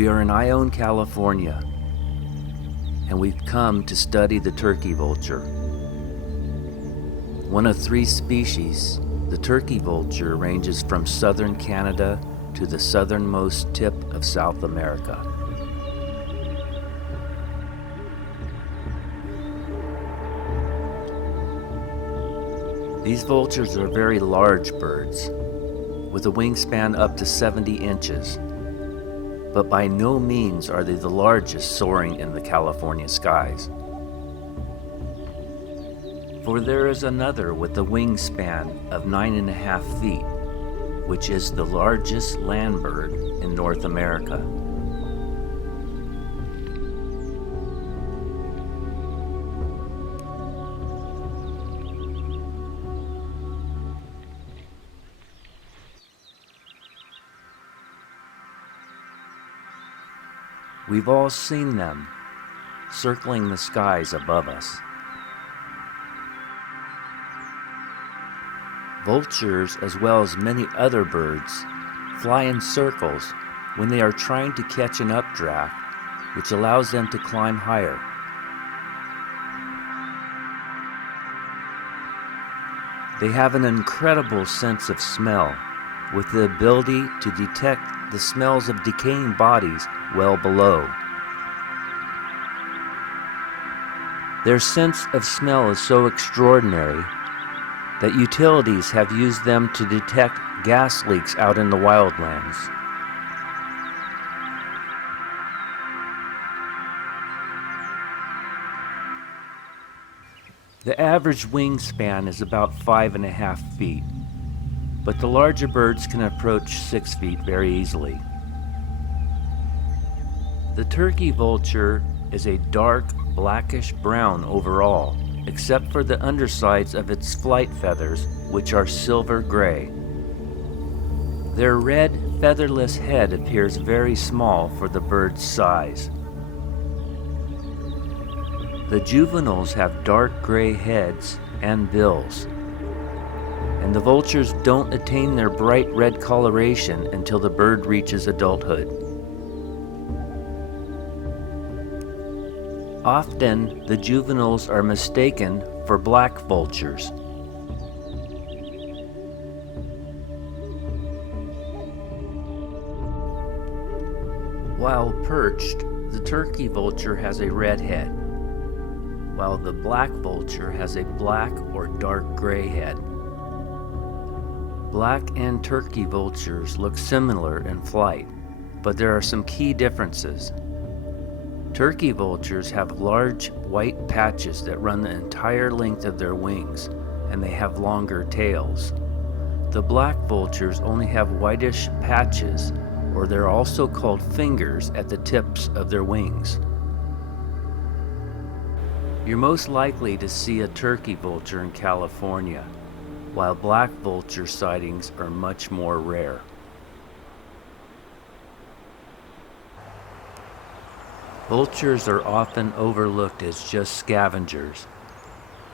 We are in Ione, California, and we've come to study the turkey vulture. One of 3 species, the turkey vulture ranges from southern Canada to the southernmost tip of South America. These vultures are very large birds, with a wingspan up to 70 inches. But by no means are they the largest soaring in the California skies. For there is another with a wingspan of 9.5 feet, which is the largest land bird in North America. We've all seen them, circling the skies above us. Vultures, as well as many other birds, fly in circles when they are trying to catch an updraft, which allows them to climb higher. They have an incredible sense of smell, with the ability to detect the smells of decaying bodies well below. Their sense of smell is so extraordinary that utilities have used them to detect gas leaks out in the wildlands. The average wingspan is about 5.5 feet, but the larger birds can approach 6 feet very easily. The turkey vulture is a dark blackish brown overall, except for the undersides of its flight feathers, which are silver gray. Their red, featherless head appears very small for the bird's size. The juveniles have dark gray heads and bills, and the vultures don't attain their bright red coloration until the bird reaches adulthood. Often, the juveniles are mistaken for black vultures. While perched, the turkey vulture has a red head, while the black vulture has a black or dark gray head. Black and turkey vultures look similar in flight, but there are some key differences. Turkey vultures have large white patches that run the entire length of their wings, and they have longer tails. The black vultures only have whitish patches, or they're also called fingers at the tips of their wings. You're most likely to see a turkey vulture in California, while black vulture sightings are much more rare. Vultures are often overlooked as just scavengers,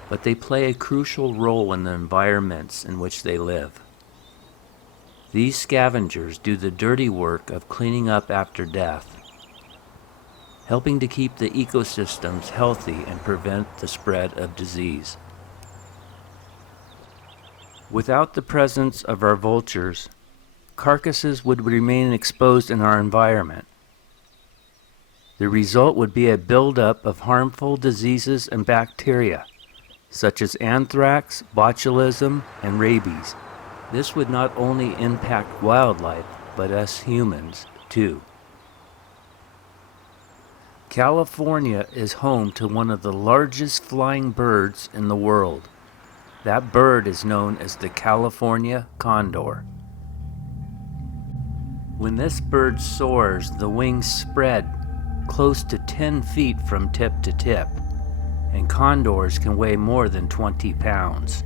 but they play a crucial role in the environments in which they live. These scavengers do the dirty work of cleaning up after death, helping to keep the ecosystems healthy and prevent the spread of disease. Without the presence of our vultures, carcasses would remain exposed in our environment. The result would be a buildup of harmful diseases and bacteria, such as anthrax, botulism, and rabies. This would not only impact wildlife, but us humans, too. California is home to one of the largest flying birds in the world. That bird is known as the California Condor. When this bird soars, the wings spread close to 10 feet from tip to tip, and condors can weigh more than 20 pounds.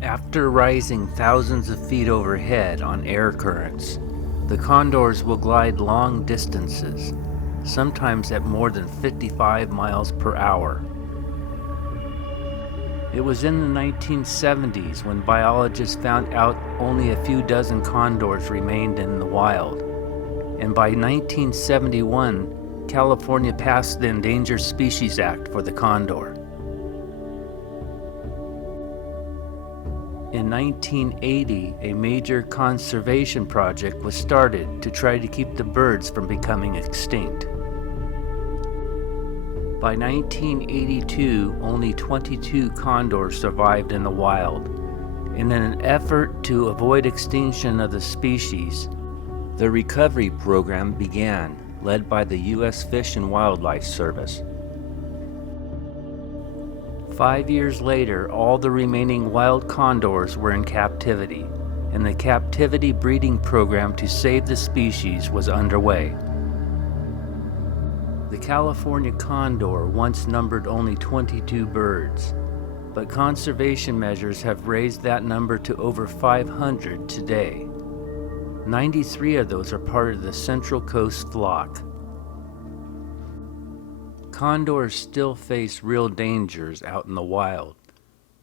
After rising thousands of feet overhead on air currents, the condors will glide long distances, sometimes at more than 55 miles per hour. It was in the 1970s when biologists found out only a few dozen condors remained in the wild, and by 1971, California passed the Endangered Species Act for the condor. In 1980, a major conservation project was started to try to keep the birds from becoming extinct. By 1982, only 22 condors survived in the wild. In an effort to avoid extinction of the species, the recovery program began, led by the U.S. Fish and Wildlife Service. 5 years later, all the remaining wild condors were in captivity, and the captivity breeding program to save the species was underway. The California condor once numbered only 22 birds, but conservation measures have raised that number to over 500 today. 93 of those are part of the Central Coast flock. Condors still face real dangers out in the wild.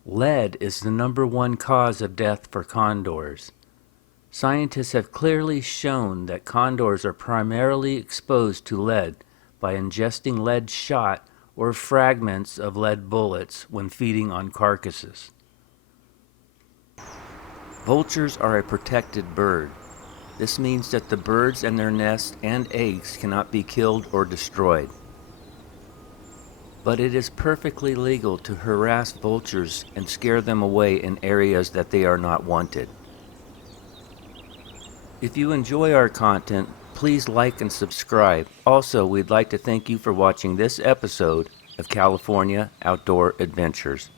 Lead is the #1 cause of death for condors. Scientists have clearly shown that condors are primarily exposed to lead by ingesting lead shot or fragments of lead bullets when feeding on carcasses. Vultures are a protected bird. This means that the birds and their nests and eggs cannot be killed or destroyed. But it is perfectly legal to harass vultures and scare them away in areas that they are not wanted. If you enjoy our content, please like and subscribe. Also, we'd like to thank you for watching this episode of California Outdoor Adventures.